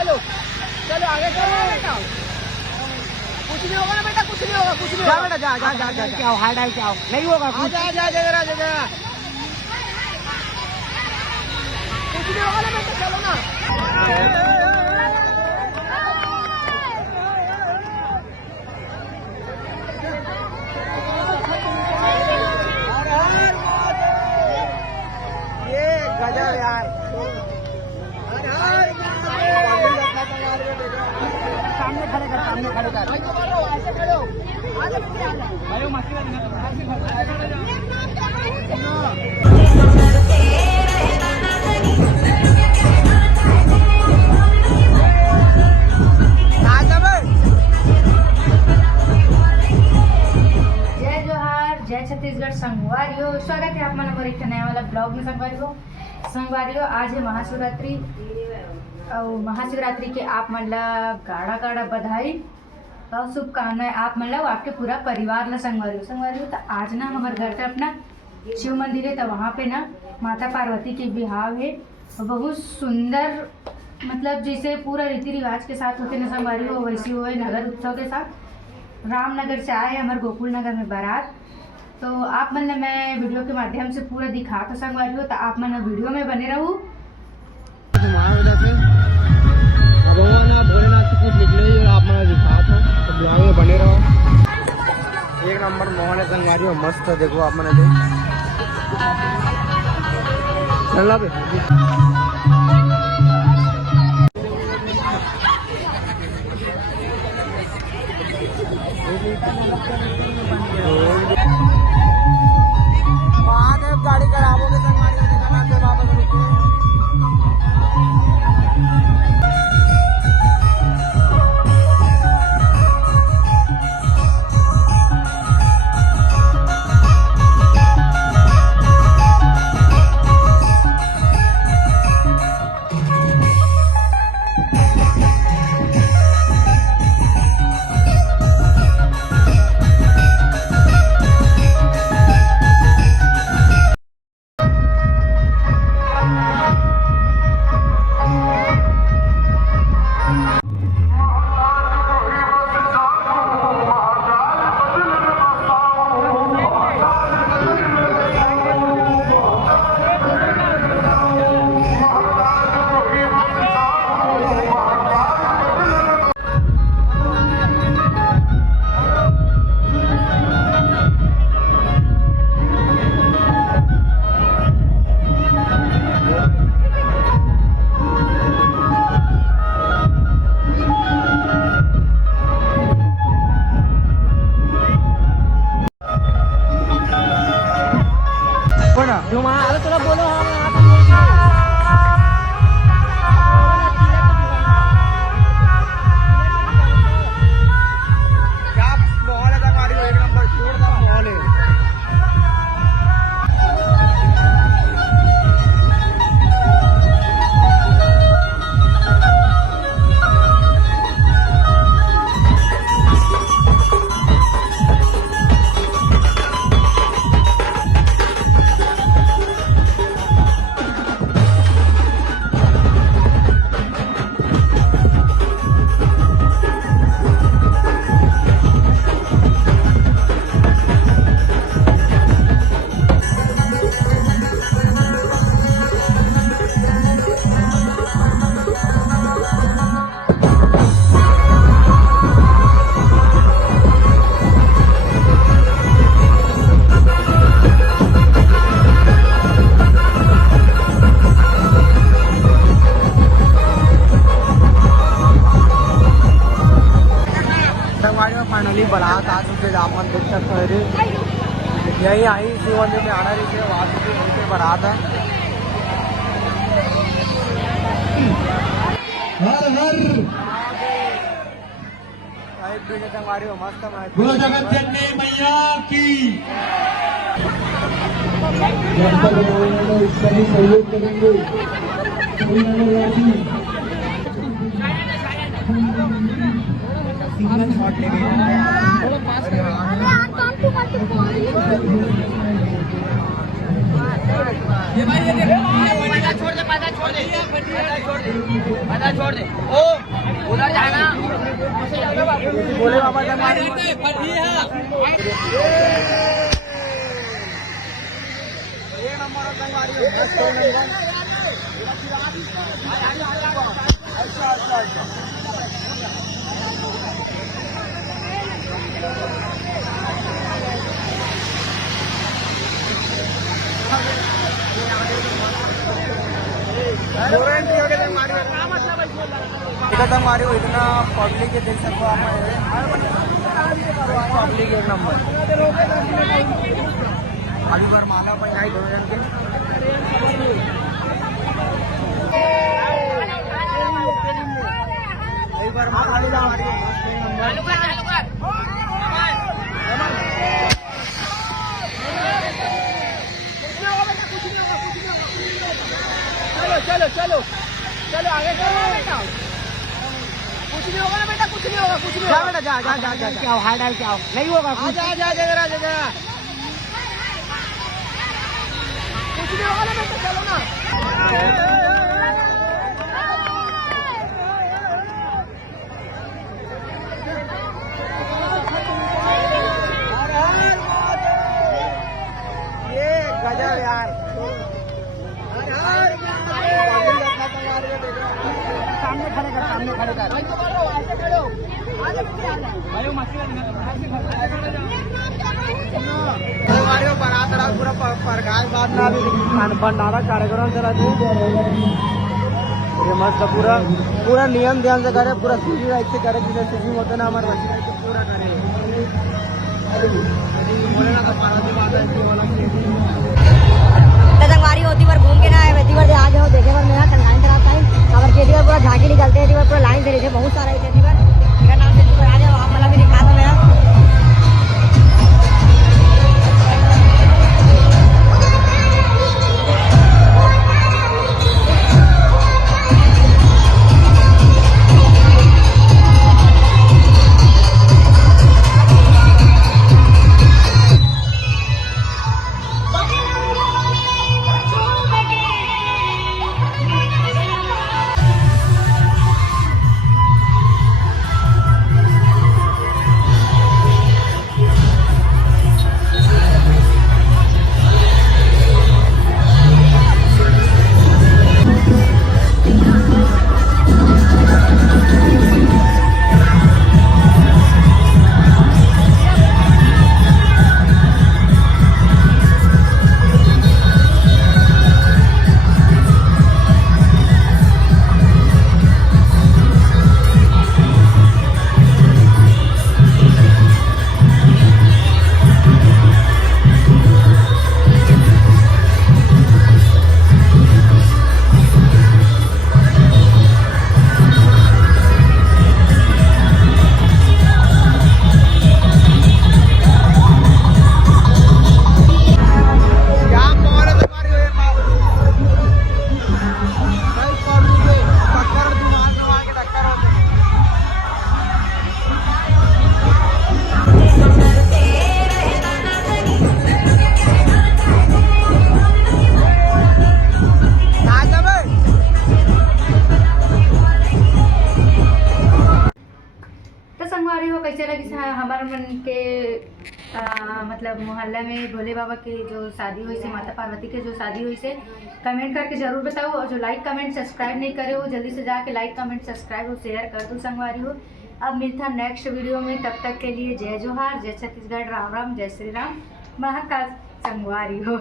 चलो चलो आगे चलो बेटा। कुछ नहीं होगा ना बेटा, कुछ नहीं होगा, कुछ नहीं होगा बेटा। जा जा जा जा क्या हार्ड है क्या नहीं होगा। जा जा जा जा कुछ नहीं होगा ना बेटा, चलो ना। ये गजब यार। सामने खड़े कर, सामने खड़े कर। ऐसे खड़े हो, भाई मस्ती करना तो ऐसे खड़े जय छत्तीसगढ़ संगवारियों, स्वागत है आप हमारे एक नया वाला ब्लॉग में। संगवारियों आज है महाशिवरात्रि और महाशिवरात्रि के आप मतलब गाढ़ा गाढ़ा बधाई और शुभकामनाएं आप मतलब आपके पूरा परिवार ला। संगवारियों तो आज ना हमारे घर पे अपना शिव मंदिर है, तो वहाँ पे ना माता पार्वती के बिहाव है। बहुत सुंदर मतलब जैसे पूरा रीति रिवाज के साथ होते ना संगवारियों, वैसी हुए नगर उत्सव के साथ। रामनगर से आए हमारे गोकुल नगर में बारात, तो आप मतलब मैं वीडियो के माध्यम से पूरा दिखा तो संगवारियों, तो आप मतलब वीडियो में बने रहूँ। भोलेनाथ की कुछ निकले और आप मैं दिखा था, तो ब्लॉग में बने रहो। एक नंबर माहौल है संगवारियों, मस्त है। देखो आप मैंने चल महादेव गाड़ी खराब हो गई संगवारियों, देखा वापस रुके। जो वहाँ अरे थोड़ा बोलो। क्या माहौल है हमारी, एक नंबर जोरदार माहौल है। फाइनली बारात आ चुके हैं, आप देख सकते हो। यही आई शिव मंदिर में आना रही थे, वहाँ से यहीं पे बारात है। हर हर मस्त बोलो जगत जननी मैया की। जनता बनाने में इसका भी सहयोग करेंगे। सिग्नल शॉट ले गए। छोड़ दे, पैदा छोड़ दे, पैदा छोड़ दे। ओ उधर जाना, बोले बाबा हमारे ये नंबर संगवारी मारी हो इतना पब्लिक देख सको आप पब्लिक एक नंबर अभी बार माला पर आई दो जन के एक बार माला चलो चलो चलो आगे चलो बेटा कुछ नहीं होगा ना बेटा कुछ नहीं होगा कुछ नहीं होगा बेटा जा जा जा जा क्या हाई डाल क्या नहीं होगा आजा आजा जगरा जगरा कुछ नहीं होगा ना बेटा चलो ना ये गजब यार सामने खड़े कर पूरा प्रकाश बाद में भंडारा कार्यक्रम चला ये मस्त पूरा पूरा नियम ध्यान से करे पूरा सीधी राइट से करे जिसे सीधी होते ना हमारे बच्चे पूरा करे संगवारी होती बार घूम के ना आए वैसी बार आ जाओ देखे बार मेरा लाइन खराब टाइम अगर खेती बार पूरा झांकी निकलते हैं बार पूरा लाइन से रही बहुत सारा खेती बार मेरा नाम से आ जाओ आप वाला भी दिखा दो मेरा कैसे लगी हमारे मन के मतलब मोहल्ला में भोले बाबा के जो शादी हुई से माता पार्वती के जो शादी हुई से कमेंट करके जरूर बताओ और जो लाइक कमेंट सब्सक्राइब नहीं करे हो जल्दी से जाके लाइक कमेंट सब्सक्राइब और शेयर कर दो संगवारी हो। अब मिलता नेक्स्ट वीडियो में, तब तक के लिए जय जोहार, जय छत्तीसगढ़, राम राम, जय श्री राम, महाकाल संगवारी हो।